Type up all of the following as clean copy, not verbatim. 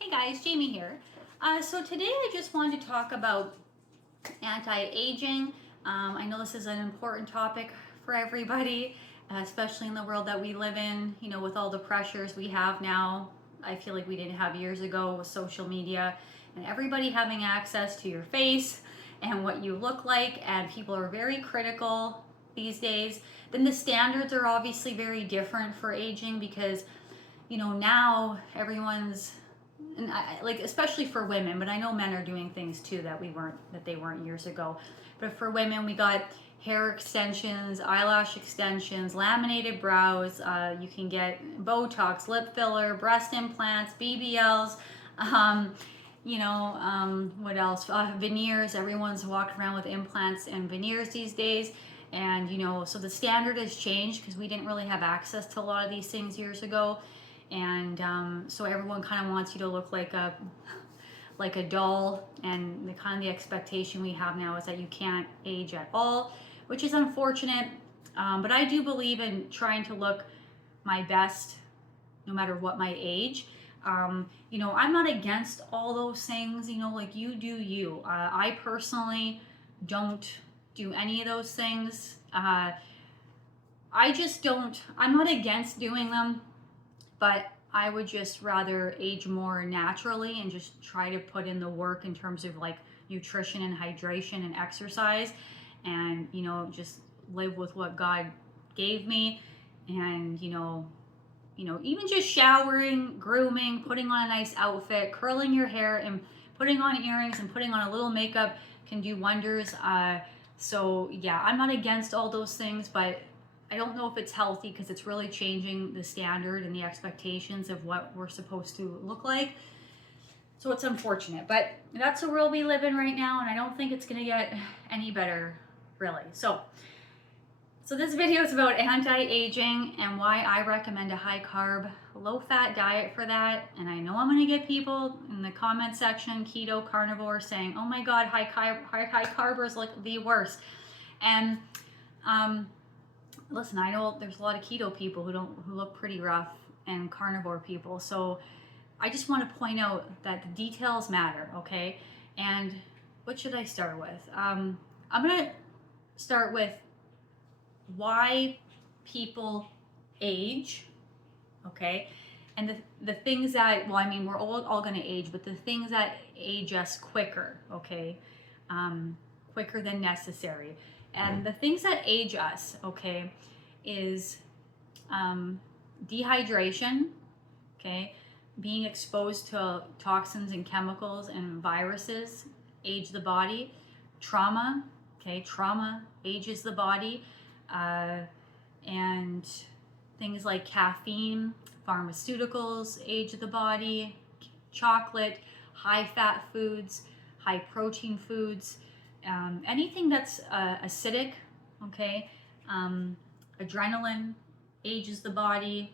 Hey guys, Jamie here. So today I just wanted to talk about anti-aging. I know this is an important topic for everybody, especially in the world that we live in, with all the pressures we have now. I feel like we didn't have years ago with social media and everybody having access to your face and what you look like, and people are very critical these days. Then the standards are obviously very different for aging because now everyone's and like especially for women, but I know men are doing things too that they weren't years ago. But for women, we got hair extensions, eyelash extensions, laminated brows. You can get Botox, lip filler, breast implants, BBLs. What else? Veneers. Everyone's walking around with implants and veneers these days. And so the standard has changed because we didn't really have access to a lot of these things years ago. And so everyone kind of wants you to look like a doll, and the expectation we have now is that you can't age at all, which is unfortunate. But I do believe in trying to look my best no matter what my age. I'm not against all those things, like you do you. I personally don't do any of those things. I just don't, I'm not against doing them, but I would just rather age more naturally and just try to put in the work in terms of like nutrition and hydration and exercise, and just live with what God gave me. And even just showering, grooming, putting on a nice outfit, curling your hair, and putting on earrings and putting on a little makeup can do wonders. So yeah, I'm not against all those things, but I don't know if it's healthy because it's really changing the standard and the expectations of what we're supposed to look like. So it's unfortunate, but that's the world we live in right now, and I don't think it's going to get any better, really. So this video is about anti-aging and why I recommend a high-carb, low-fat diet for that. And I know I'm going to get people in the comment section, keto, carnivore, saying, "Oh my God, high carbers look the worst." And listen, I know there's a lot of keto people who look pretty rough, and carnivore people. So I just want to point out that the details matter, okay? And what should I start with? I'm going to start with why people age, okay? And the things that, we're all going to age, but the things that age us quicker, okay? Quicker than necessary. And the things that age us, okay, is dehydration, okay, being exposed to toxins and chemicals and viruses age the body. Trauma, okay, trauma ages the body. And things like caffeine, pharmaceuticals age the body. Chocolate, high-fat foods, high-protein foods. Anything that's acidic, okay, adrenaline ages the body.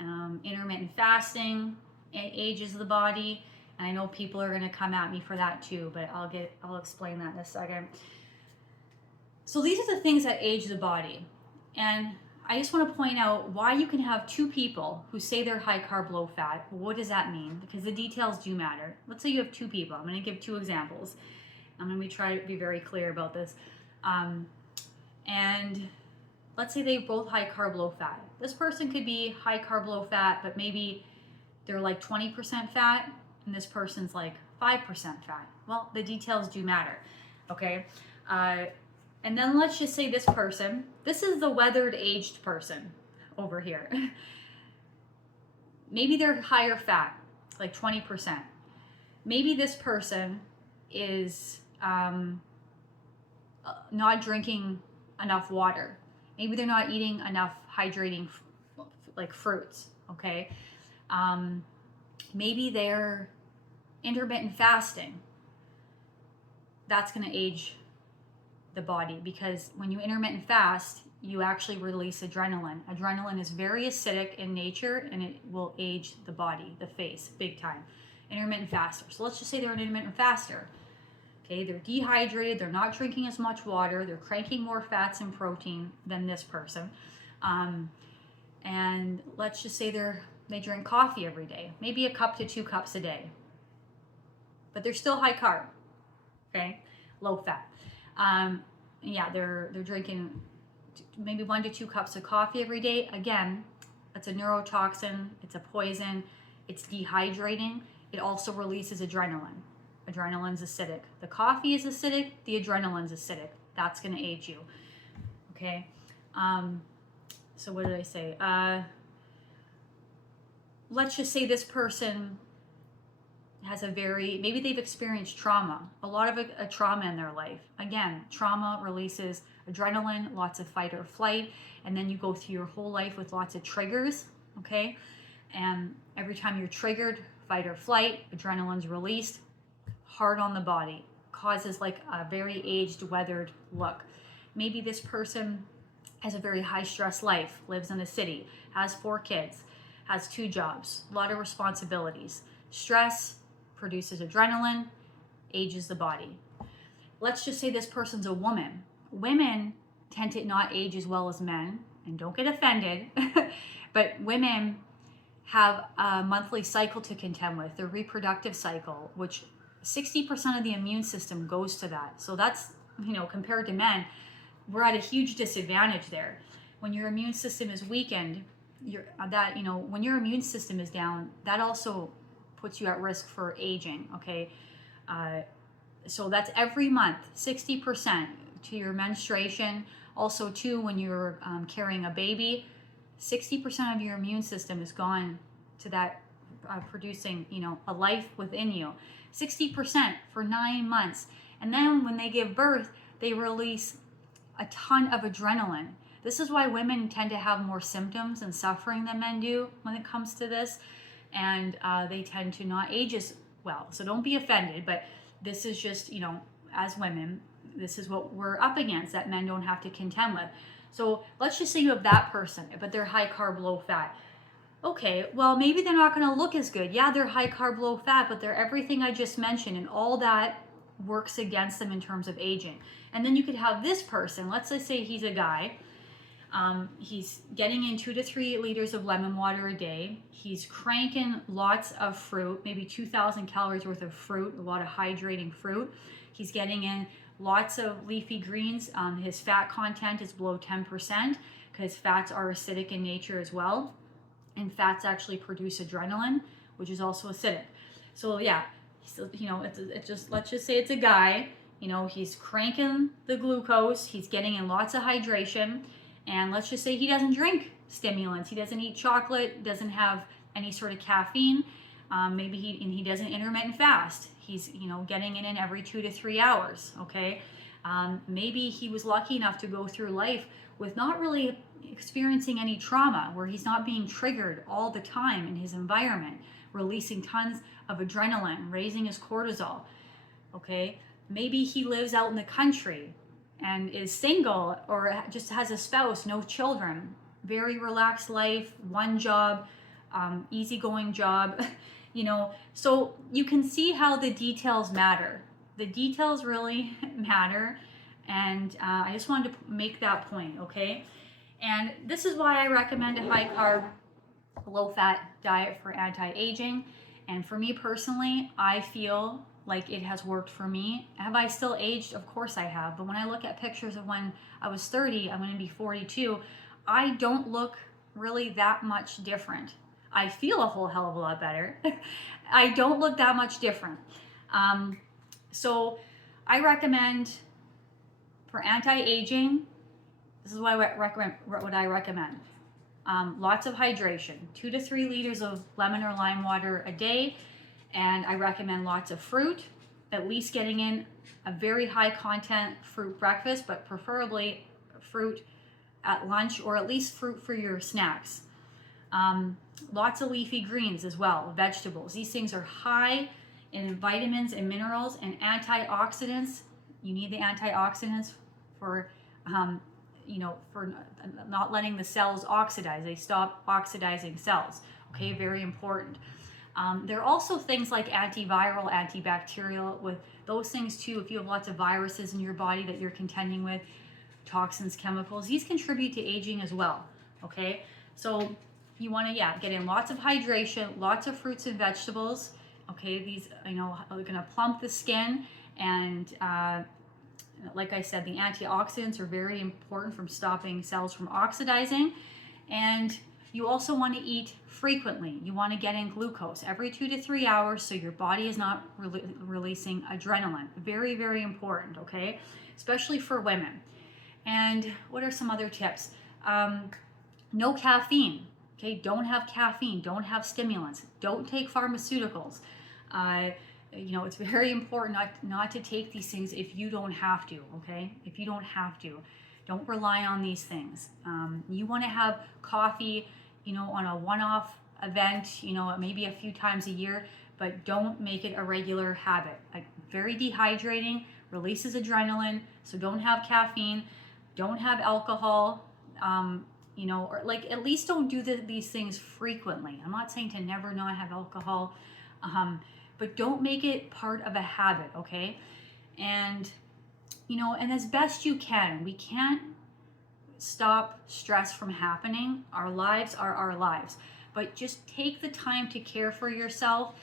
Intermittent fasting ages the body, and I know people are going to come at me for that too, but I'll explain that in a second. So these are the things that age the body, and I just want to point out why you can have two people who say they're high carb, low fat. What does that mean? Because the details do matter. Let's say you have two people. I'm going to give two examples. I'm going to try to be very clear about this. And let's say they both high carb, low fat. This person could be high carb, low fat, but maybe they're like 20% fat, and this person's like 5% fat. Well, the details do matter, okay? And then let's just say this person, this is the weathered aged person over here. Maybe they're higher fat, like 20%. Maybe this person is not drinking enough water. Maybe they're not eating enough hydrating like fruits, okay? Maybe they're intermittent fasting. That's going to age the body, because when you intermittent fast, you actually release adrenaline. Adrenaline is very acidic in nature, and it will age the body, the face, big time. Intermittent faster. So let's just say they're an intermittent faster. Okay, they're dehydrated, they're not drinking as much water, they're cranking more fats and protein than this person. And let's just say they're They drink coffee every day, maybe a cup to 2 cups a day, but they're still high carb, okay, low fat. Yeah, they're drinking maybe 1 to 2 cups of coffee every day. Again, it's a neurotoxin, it's a poison, it's dehydrating. It also releases adrenaline. Adrenaline's acidic. The coffee is acidic, the adrenaline's acidic. That's going to age you. Okay. So what did I say? Let's just say this person has maybe they've experienced trauma, a lot of a trauma in their life. Again, trauma releases adrenaline, lots of fight or flight, and then you go through your whole life with lots of triggers, okay? And every time you're triggered, fight or flight, adrenaline's released, hard on the body, causes like a very aged, weathered look. Maybe this person has a very high stress life, lives in a city, has 4 kids, has 2 jobs, a lot of responsibilities. Stress produces adrenaline, ages the body. Let's just say this person's a woman. Women tend to not age as well as men, and don't get offended, but women have a monthly cycle to contend with, their reproductive cycle, which 60% of the immune system goes to that. So that's, compared to men, we're at a huge disadvantage there. When your immune system is weakened, when your immune system is down, that also puts you at risk for aging, okay? So that's every month, 60% to your menstruation. Also, too, when you're carrying a baby, 60% of your immune system is gone to that producing, a life within you. 60% for 9 months. And then when they give birth, they release a ton of adrenaline. This is why women tend to have more symptoms and suffering than men do when it comes to this. And they tend to not age as well. So don't be offended, but this is just, as women, this is what we're up against that men don't have to contend with. So let's just say you have that person, but they're high carb, low fat. Okay, well, maybe they're not going to look as good. Yeah, they're high carb, low fat, but they're everything I just mentioned, and all that works against them in terms of aging. And then you could have this person, let's just say he's a guy. He's getting in 2 to 3 liters of lemon water a day. He's cranking lots of fruit, maybe 2,000 calories worth of fruit, a lot of hydrating fruit. He's getting in lots of leafy greens. His fat content is below 10% because fats are acidic in nature as well. And fats actually produce adrenaline, which is also acidic. So yeah, let's just say it's a guy. He's cranking the glucose. He's getting in lots of hydration. And let's just say he doesn't drink stimulants. He doesn't eat chocolate, doesn't have any sort of caffeine. Maybe he doesn't intermittent fast. He's, getting in every 2 to 3 hours, okay? Maybe he was lucky enough to go through life with not really experiencing any trauma, where he's not being triggered all the time in his environment, releasing tons of adrenaline, raising his cortisol, okay? Maybe he lives out in the country and is single or just has a spouse, no children, very relaxed life, one job, easygoing job, so you can see how the details matter. The details really matter, and I just wanted to make that point, okay? And this is why I recommend a high carb, low fat diet for anti-aging. And for me personally, I feel like it has worked for me. Have I still aged? Of course I have. But when I look at pictures of when I was 30, I'm going to be 42, I don't look really that much different. I feel a whole hell of a lot better. I don't look that much different. So I recommend for anti-aging, this is what I recommend. Lots of hydration, 2 to 3 liters of lemon or lime water a day. And I recommend lots of fruit, at least getting in a very high content fruit breakfast, but preferably fruit at lunch, or at least fruit for your snacks. Lots of leafy greens as well, vegetables. These things are high in vitamins and minerals and antioxidants. You need the antioxidants for, for not letting the cells oxidize. They stop oxidizing cells. Okay, very important. There are also things like antiviral, antibacterial, with those things too. If you have lots of viruses in your body that you're contending with, toxins, chemicals, these contribute to aging as well. Okay, so you want to, yeah, get in lots of hydration, lots of fruits and vegetables. Okay, these, you know, are going to plump the skin, and like I said, the antioxidants are very important from stopping cells from oxidizing. And you also want to eat frequently. You want to get in glucose every 2 to 3 hours so your body is not releasing adrenaline. Very, very important, okay? Especially for women. And what are some other tips? No caffeine, okay? Don't have caffeine, don't have stimulants, don't take pharmaceuticals. You know, it's very important not to take these things if you don't have to, okay? If you don't have to. Don't rely on these things. You want to have coffee, you know, on a one-off event, you know, maybe a few times a year, but don't make it a regular habit. Like, very dehydrating, releases adrenaline, so don't have caffeine, don't have alcohol, you know, or like at least don't do these things frequently. I'm not saying to never not have alcohol, but don't make it part of a habit, okay? And, you know, and as best you can, we can't stop stress from happening. Our lives are our lives, but just take the time to care for yourself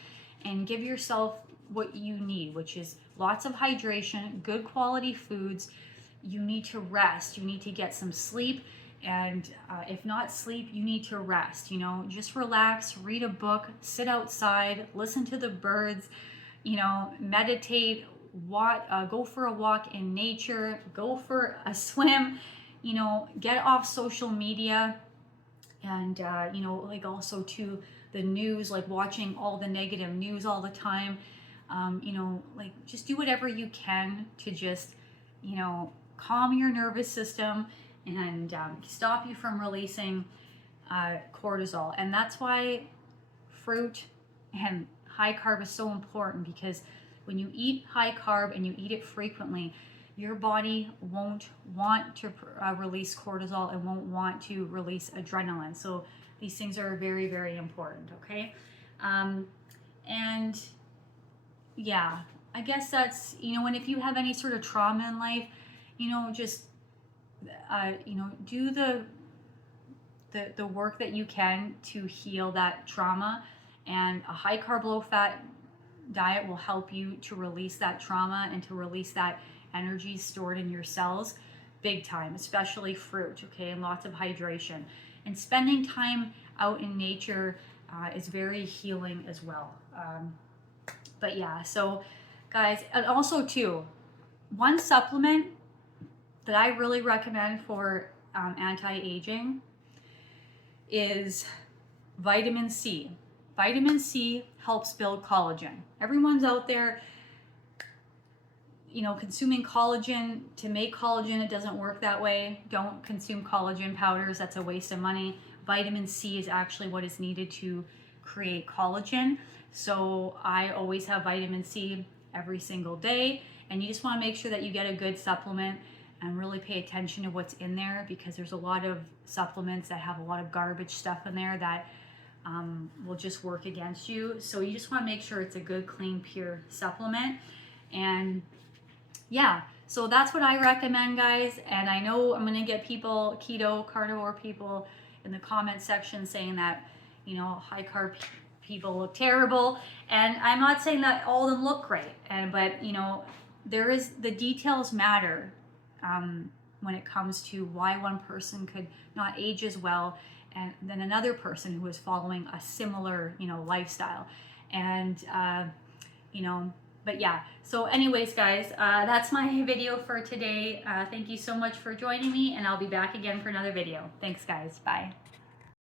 and give yourself what you need, which is lots of hydration, good quality foods. You need to rest, you need to get some sleep, and if not sleep, you need to rest. You know, just relax, read a book, sit outside, listen to the birds, you know, meditate, go for a walk in nature, go for a swim, you know, get off social media. And you know, like also to the news, like watching all the negative news all the time, you know, like just do whatever you can to just, you know, calm your nervous system and stop you from releasing cortisol. And that's why fruit and high carb is so important, because when you eat high carb and you eat it frequently, your body won't want to release cortisol and won't want to release adrenaline. So these things are very, very important, okay? And yeah, I guess that's, you know, and if you have any sort of trauma in life, you know, just, you know, do the work that you can to heal that trauma. And a high carb, low fat diet will help you to release that trauma and to release that energy stored in your cells big time, especially fruit, okay, and lots of hydration. And spending time out in nature is very healing as well. But yeah, so guys, and also too, one supplement that I really recommend for anti-aging is vitamin C. Vitamin C helps build collagen. Everyone's out there, you know, consuming collagen. To make collagen, it doesn't work that way. Don't consume collagen powders. That's a waste of money. Vitamin C is actually what is needed to create collagen. So I always have vitamin C every single day. And you just want to make sure that you get a good supplement and really pay attention to what's in there, because there's a lot of supplements that have a lot of garbage stuff in there that will just work against you. So you just want to make sure it's a good, clean, pure supplement. And yeah, so that's what I recommend, guys. And I know I'm gonna get people, keto, carnivore people, in the comment section saying that, you know, high carb people look terrible. And I'm not saying that all of them look great, but you know, the details matter when it comes to why one person could not age as well and than another person who is following a similar, you know, lifestyle. And you know, but yeah, so anyways, guys, that's my video for today. Thank you so much for joining me, and I'll be back again for another video. Thanks, guys. Bye.